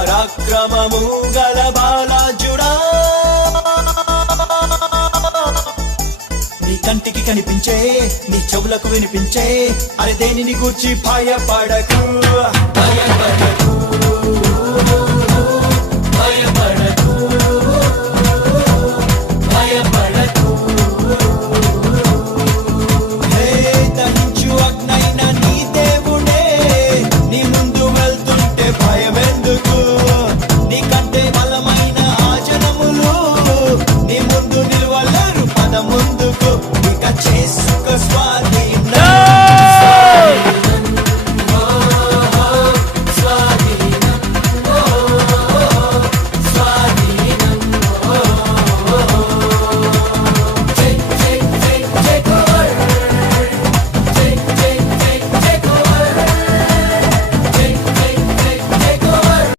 పరాక్రమము గల బాలాజుడా, నీ కంటికి కనిపించే, నీ చెవులకు వినిపించే, అరే దేనిని గూర్చి భయపడకు, భయపడకు.